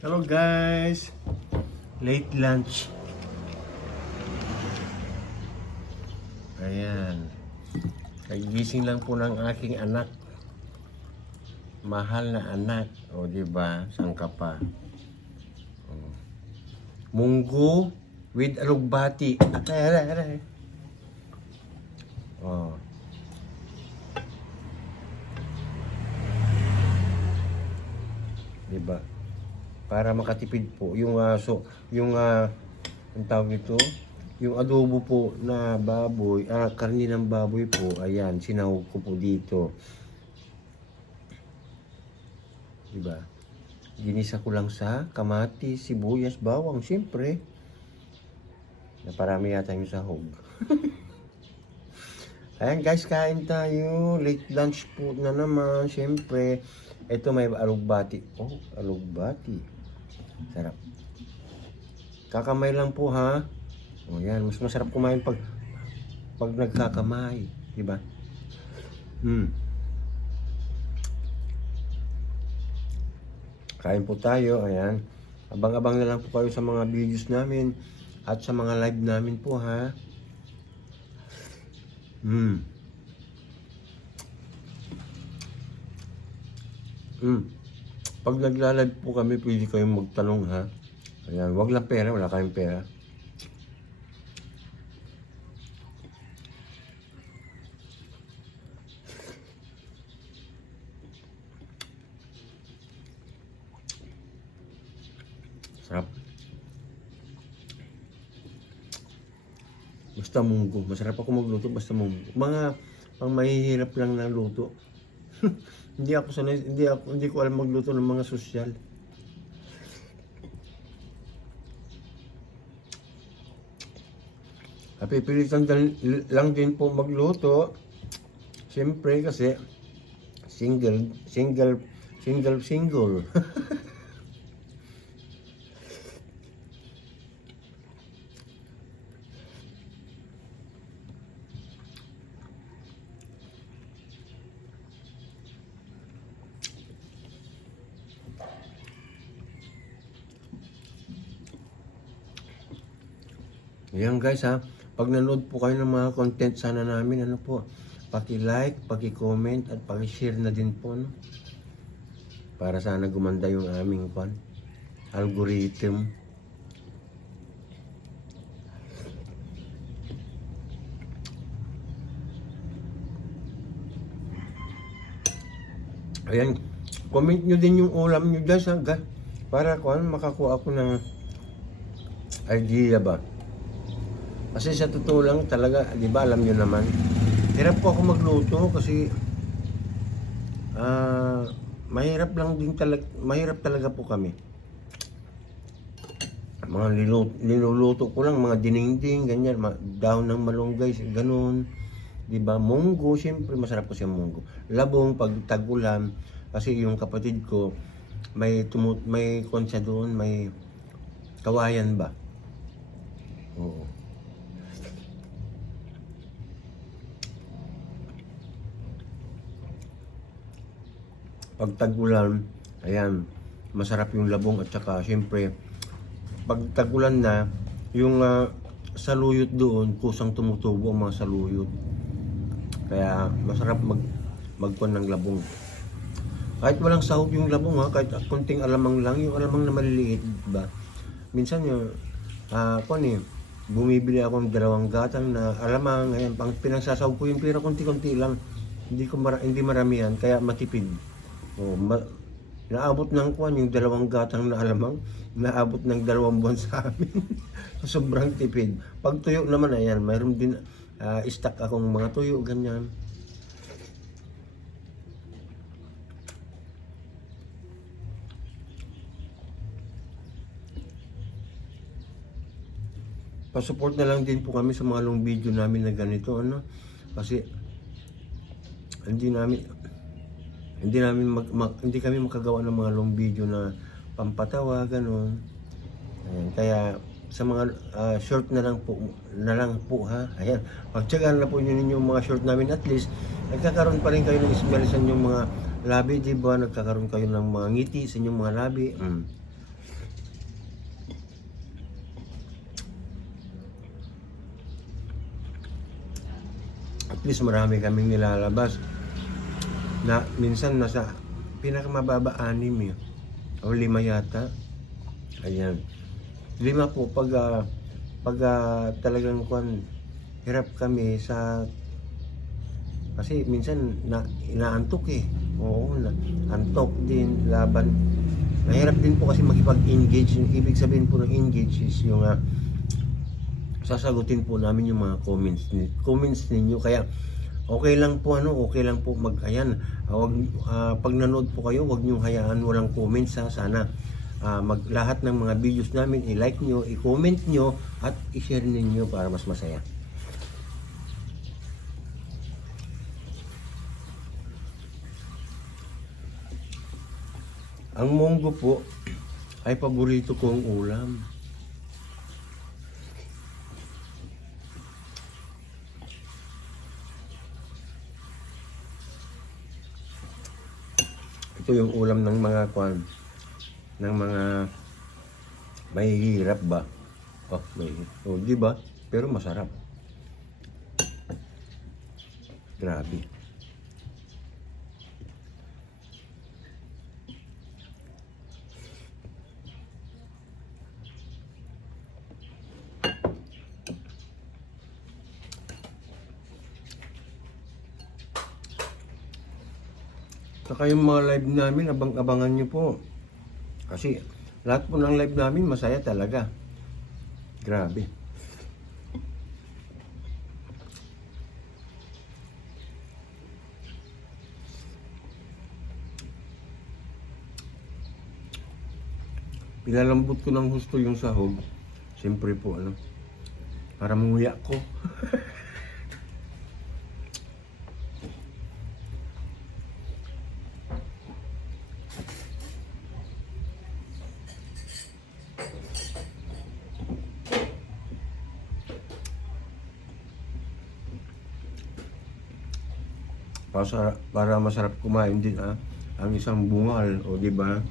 Hello guys! Late lunch. Ayan. Nagising lang po ng aking anak. Mahal na anak. O diba? Saan ka pa? Munggo with alugbati. Aray. Oh. Diba? Para makatipid po yung ang tawag nito, yung adobo po na baboy, karne ng baboy po, ayan, sinahog ko po dito. Diba? Ginisa ko lang sa kamatis, sibuyas, bawang, siyempre. Naparami yata yung sahog. Ayan guys, kain tayo. Late lunch po na naman, siyempre. Ito may alugbati. Oh, alugbati. Sarap. Kakamay lang po ha. O yan, mas masarap kumain pag nagkakamay, di ba? Kain po tayo, ayan. Abang-abang na lang po kayo sa mga videos namin at sa mga live namin po ha. Pag nagla-live po kami, pwede kayong magtanong ha. Ayan, wag lang pera, wala kayong pera. Sarap. Basta munggo. Masarap ako magluto basta munggo. Mga pang mahihirap lang na luto. Hindi ako sanay, hindi ko alam magluto ng mga sosyal. Pipilitan lang din po magluto. Siyempre kasi single. Ayan guys ha, pag nanood po kayo ng mga content sana namin, ano po, paki-like, paki-comment at paki-share na din po, no? Para sana gumanda yung aming algorithm. Ayan, comment nyo din yung ulam nyo guys ha, para makakuha ako ng idea ba. Kasi sa totoo lang talaga, di ba alam nyo naman, hirap po ako magluto kasi mahirap talaga po kami. Mga niluluto ko lang, mga dinengding, ganyan, dahon ng malunggay, ganun. Di ba? Munggo, siyempre masarap ko siya munggo. Labong pag tag-ulan, kasi yung kapatid ko, may konsya doon, may kawayan ba? Oo. Pag tag-ulan, ayan, masarap yung labong at saka syempre, pag tag-ulan na, yung saluyot doon, kusang tumutubo ang mga saluyot. Kaya masarap magkuhan ng labong. Kahit walang sahog yung labong ha, kahit kunting alamang lang, yung alamang na maliliit, diba? Minsan yung, bumibili ako ng 2 gatang na alamang, ayan, pang pinagsasahog ko yung pera konti-konti lang. Hindi maramihan, kaya matipid. Naabot ng yung 2 gatang na alamang, naabot ng 2 buwan sa amin. Sobrang tipid. Pag tuyo naman, ayan, mayroon din stock akong mga tuyo, ganyan. Pa-support na lang din po kami sa mga long video namin na ganito, ano? Kasi hindi kami makagawa ng mga long video na pampatawa, ganun. Ayan, kaya sa mga short na lang po ha. Ayan, pagtsagaan na po ninyo yung mga short namin, at least nagkakaroon pa rin kayo ng smell sa inyong mga labi, di ba? Nagkakaroon kayo ng mga ngiti sa inyong mga labi. At least marami kaming nilalabas. Na minsan nasa pinakamababa 6 o 5 yata. Ayan. 5 po pag talagang hirap kami sa kasi minsan inaantok eh. Oo, antok din laban. Mahirap din po kasi makipag-engage. Yung ibig sabihin po ng engage is yung sasagutin po namin yung mga comments ninyo. Kaya okay lang po okay lang po pag nanood po kayo, wag niyo hayaan walang comments sana lahat ng mga videos namin i-like nyo, i-comment nyo at i-share ninyo para mas masaya. Ang munggo po ay paborito kong ulam. Ito yung ulam ng mga ng mga mahihirap ba? Di ba? Pero masarap. Grabe. Saka yung mga live namin, abang-abangan nyo po. Kasi lahat po ng live namin masaya talaga. Grabe. Pinalambot ko ng husto yung sahog. Siyempre po para manguya ko. Para masarap kumain din ang isang bungal, o di ba?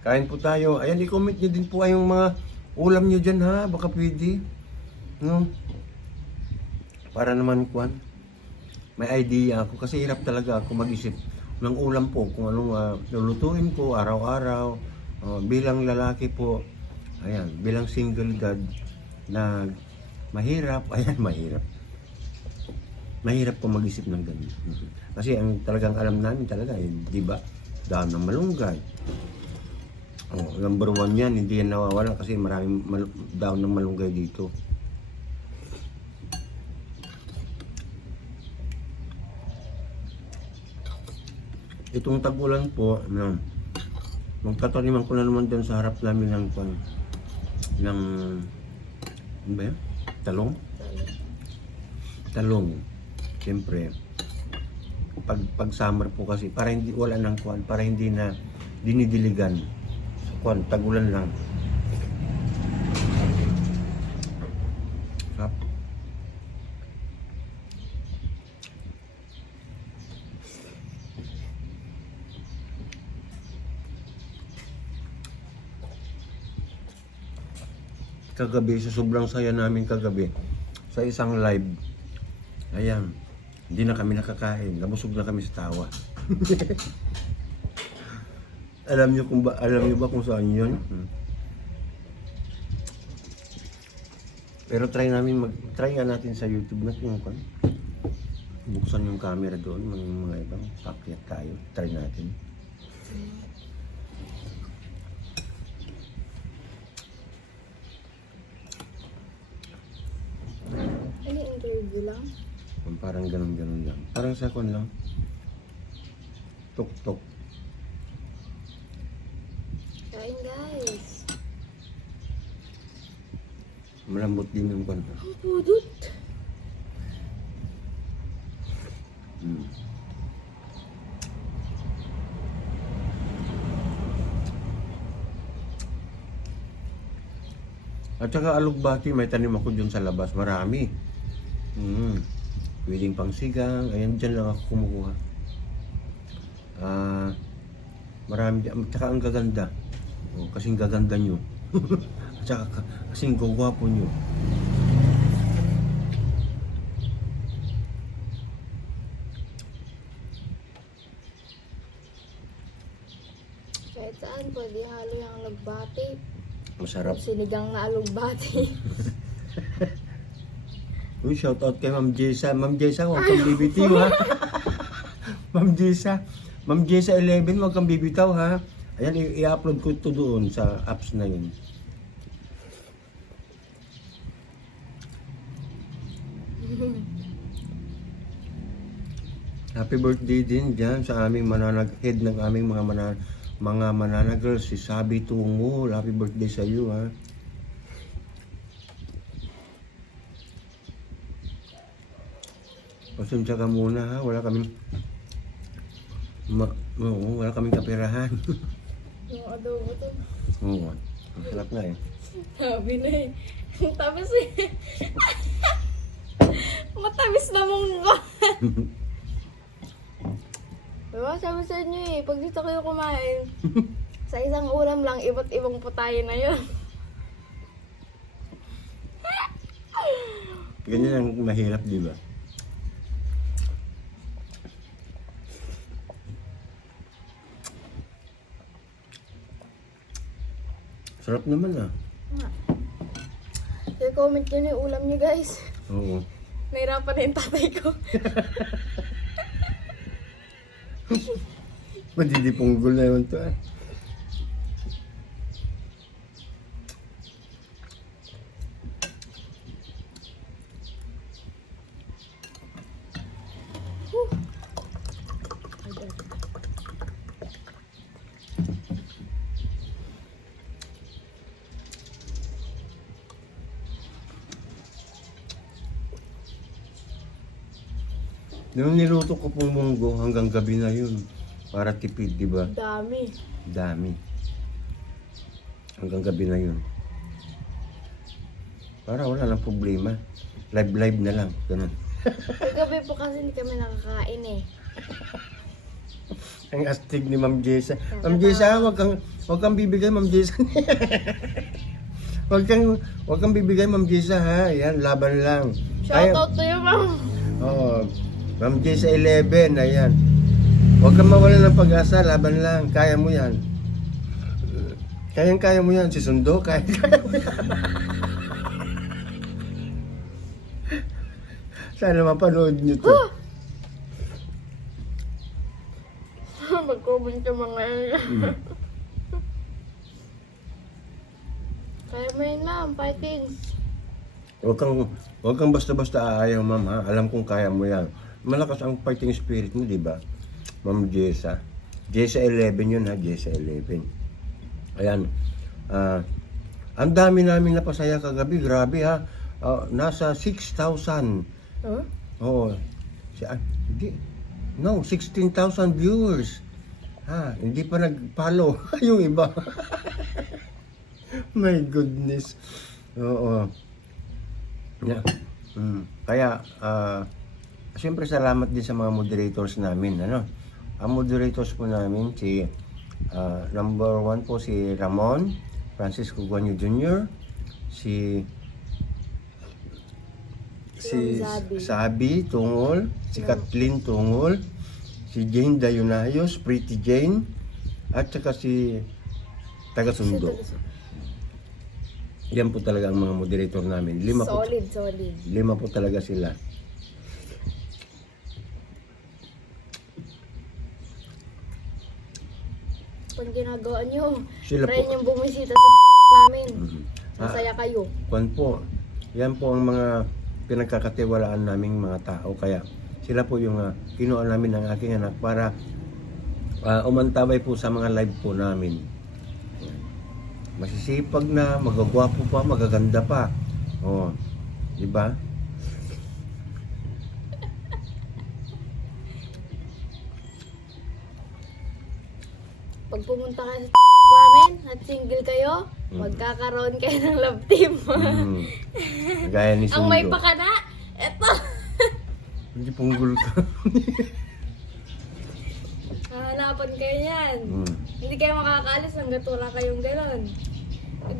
Kain po tayo. Ayan, i-comment nyo din po yung mga ulam nyo dyan ha. Baka pwede. No? Para naman may idea ako. Kasi hirap talaga ako mag-isip ng ulam po. Kung anong lulutuin ko araw-araw. Bilang lalaki po. Ayan, bilang single dad na mahirap. Ayan, mahirap. Mahirap po mag-isip ng ganyan. Kasi ang talagang alam namin talaga, di ba? Dahon ng malunggay. Number 1 yan, hindi yan nawawala kasi maraming dahon ng malunggay dito. Itong tag-ulan po, magtataniman ko na naman dyan sa harap namin ng ano ba yan? Talong. Siyempre, pag summer po kasi, para hindi wala ng para hindi na dinidiligan. Tagulan lang. Sarap. Kagabi, sa sobrang saya namin kagabi, sa isang live, ayan, hindi na kami nakakain. Nabusog na kami sa tawa. Alam niyo ba kung saan 'yon? Pero try nga natin sa YouTube na yung buksan yung camera doon, mga ibang pakyat tayo. Try natin. Ano interview lang? Parang ganun lang. Parang second lang. Tok-tok. Kain guys. Malambot din yung kwento. Ang pudot. Mm. At saka alugbati, may tanim ako dyan sa labas. Marami. Pwedeng pangsigang. Ayan, dyan lang ako kumukuha. Marami dyan. At saka ang gaganda. Kasing gaganda nyo. At saka kasing gagwapo nyo. Kahit saan pwede halo yung alugbati. Masarap. Sinigang na alugbati. Uy, shout out kay Ma'am Jessa. Ma'am Jessa, huwag kang bibitiw ha. Ma'am Jessa. Ma'am Jessa 11, huwag kang bibitaw ha. Ayan, i-upload ko ito doon sa apps na yun. Happy birthday din dyan sa aming mananag-head ng aming mga mananagers, si Sabi Tungol. Happy birthday sa iyo ha. Pasensya ka muna ha, wala kaming wala kaming kapirahan. Yung adobo to. Oo, ang sarap na eh. Sabi na eh. Tamis eh. Matamis na munggo. Diba, sabi sa inyo eh, pag dito kayo kumain, sa isang ulam lang, iba't ibang putahe na yun. Ganyan ang mahirap, di ba? Sarap naman ah. I-comment nyo na yung ulam nyo guys. Oo. Nahirapan na yung tatay ko. Madidipunggol na yun to ah. Nung niluto ko pong munggo hanggang gabi na yun. Para tipid, di ba? Dami. Dami. Hanggang gabi na yun. Para wala lang problema. Live na lang. Ganun. Kagabi po kasi hindi kami nakakain eh. Ang astig ni Ma'am Jessa. Ma'am Jessa, wag kang bibigay, Ma'am Jessa. wag kang bibigay, Ma'am Jessa ha. Ayan, laban lang. Shoutout to you, ma'am. Oo. Ma'am Jessa 11, ayan. Huwag kang mawalan ng pag-asa, laban lang. Kaya mo yan. Kaya mo yan. Si Sundo, kaya mo yan. Sana mapanood nyo to. Mag-comment yung mga yan. Kaya mo yun, ma'am. Fighting. Huwag kang basta-basta aayaw, ma'am ha. Alam kong kaya mo yan. Malakas ang fighting spirit mo, di ba? Ma'am Jessa. Jessa 11 yun ha, Jessa 11. Ayan. Ang dami namin napasaya kagabi, grabe ha. Nasa 6,000. Huh? Oo. Hindi. No, 16,000 viewers. Ha, hindi pa nag-follow yung iba. My goodness. Oo. Yeah. Kaya, siyempre salamat din sa mga moderators namin, ano? Ang moderators po namin, si number 1 po si Ramon Francisco Guanyo Jr., si Sabi Tungol, si Kathleen Tungol, si Jane Dayunayos, Pretty Jane, at saka si Taga-Sundo. Yan po talaga ang mga moderator namin. Solid. 5 po talaga sila. Pag ginagawa nyo, Sila try po. nyo bumisita sa namin. Masaya kayo. Kwan po, yan po ang mga pinagkakatiwalaan naming mga tao. Kaya sila po yung kinuha namin ng aking anak para umantabay po sa mga live po namin. Masisipag na, magagwapo pa, magaganda pa. Oh, di ba? Pag pumunta ka sa namin at single kayo, magkakaroon kayo ng love team. Mm. Gaya ni Ang may Sundo. pakana, eto. Hindi punggol ka. Hahanapan kayo yan. Mm. Hindi kayo makakaalis hanggat wala kayong ganon.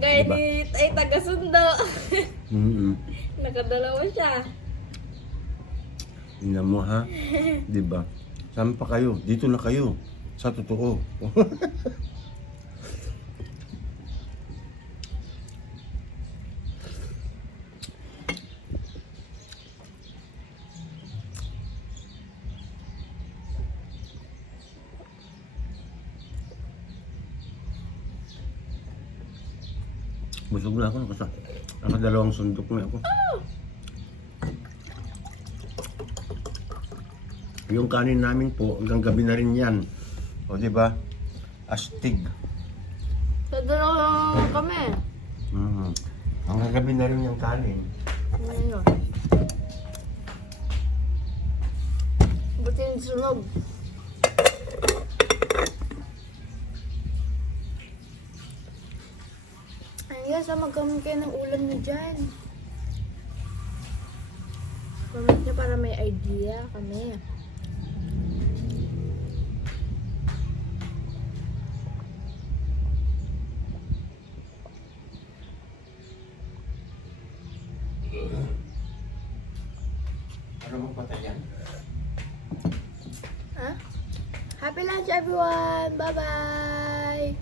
Gaya Diba? ni ay taga-sundo. Mm-mm. Nakadalawa siya. Ina mo ha? Di ba? Saan pa kayo? Dito na kayo. Sa totoo. Busog na ako. Nakadalawang sundok na ako. Yung kanin namin po, hanggang gabi na rin yan. O, di ba? Astig. Dadalawa kami. Mm. Hanggang gabi na rin yung kanin. Ano? Buti yung sunog. Ay, guys, magkamit kayo ng ulam nyo dyan. Comment nyo para may idea kami. Ano mo patayan? Ha? Happy lunch everyone! Bye-bye!